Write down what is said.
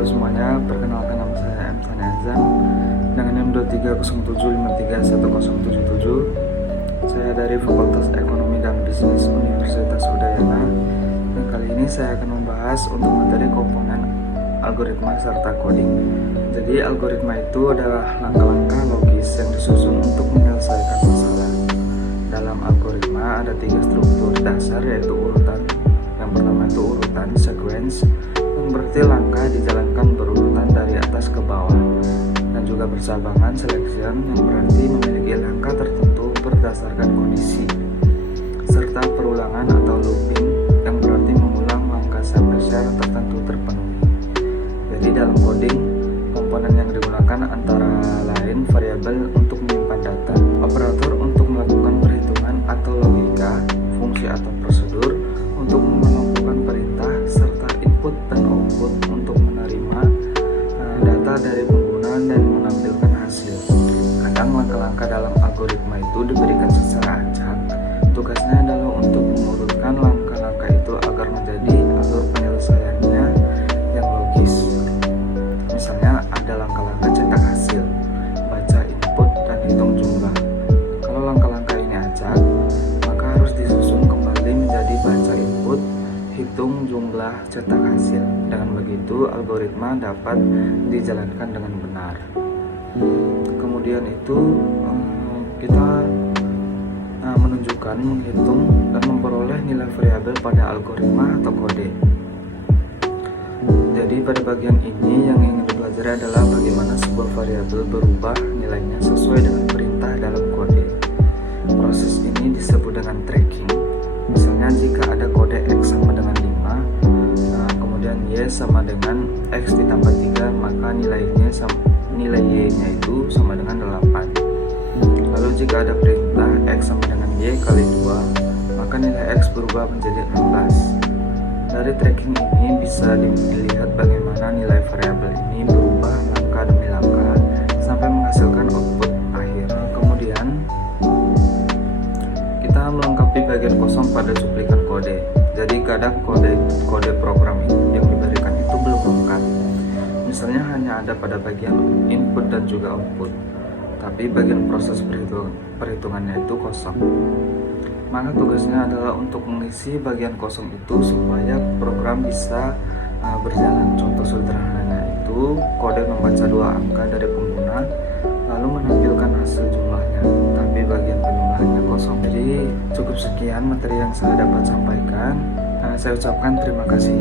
Halo semuanya, perkenalkan nama saya M. Sani Azam dengan NIM 230753107. Saya dari Fakultas Ekonomi dan Bisnis Universitas Udayana. Dan kali ini saya akan membahas untuk materi komponen algoritma serta coding. Jadi algoritma itu adalah langkah-langkah logis yang disusun untuk menyelesaikan masalah. Dalam algoritma ada 3 struktur dasar, yaitu urutan. Yang pertama itu urutan sequence, yang berarti langkah dijalankan berurutan dari atas ke bawah, dan juga bersabangan selection, yang berarti memiliki langkah tertentu berdasarkan kondisi, serta perulangan atau looping, yang berarti mengulang langkah sampai syarat tertentu terpenuhi. Jadi dalam coding, komponen yang digunakan antara lain variabel untuk menyimpan data, operator untuk melakukan perhitungan atau logika, fungsi atau prosedur untuk melakukan perintah, serta input dan output untuk menerima data dari pengguna dan menampilkan hasil. Kadang langkah-langkah dalam algoritma itu diberikan secara acak. Tugasnya adalah untuk mengurutkan langkah-langkah itu agar menjadi alur penyelesaiannya yang logis. Misalnya ada langkah-langkah cetak hasil, baca input, dan hitung jumlah. Kalau langkah-langkah ini acak, maka harus disusun kembali menjadi baca input, hitung jumlah, cetak hasil. Dengan begitu algoritma dapat dijalankan dengan benar. Kemudian itu kita menunjukkan, menghitung, dan memperoleh nilai variabel pada algoritma atau kode. Jadi pada bagian ini yang ingin dipelajari adalah bagaimana sebuah variabel berubah nilainya sesuai dengan perintah dalam kode. Proses ini disebut dengan tracking. Misalnya jika ada kode X sama dengan 5, kemudian Y sama dengan X ditambah 3, maka nilai Y-nya itu sama dengan 8. Lalu jika ada perintah X sama dengan Y kali 2, maka nilai X berubah menjadi 16. Dari tracking ini bisa dilihat bagaimana nilai variabel ini berubah langkah demi langkah sampai menghasilkan output akhir. Kemudian kita melengkapi bagian kosong pada cuplikan kode. Jadi kadang kode program yang diberikan itu belum lengkap. Misalnya hanya ada pada bagian input dan juga output, tapi bagian proses perhitungannya itu kosong. Maka tugasnya adalah untuk mengisi bagian kosong itu supaya program bisa berjalan. Contoh sederhananya itu kode membaca 2 angka dari pengguna lalu menampilkan hasil jumlahnya, tapi bagian penjumlahannya kosong. Jadi cukup sekian materi yang saya dapat sampaikan. Saya ucapkan terima kasih.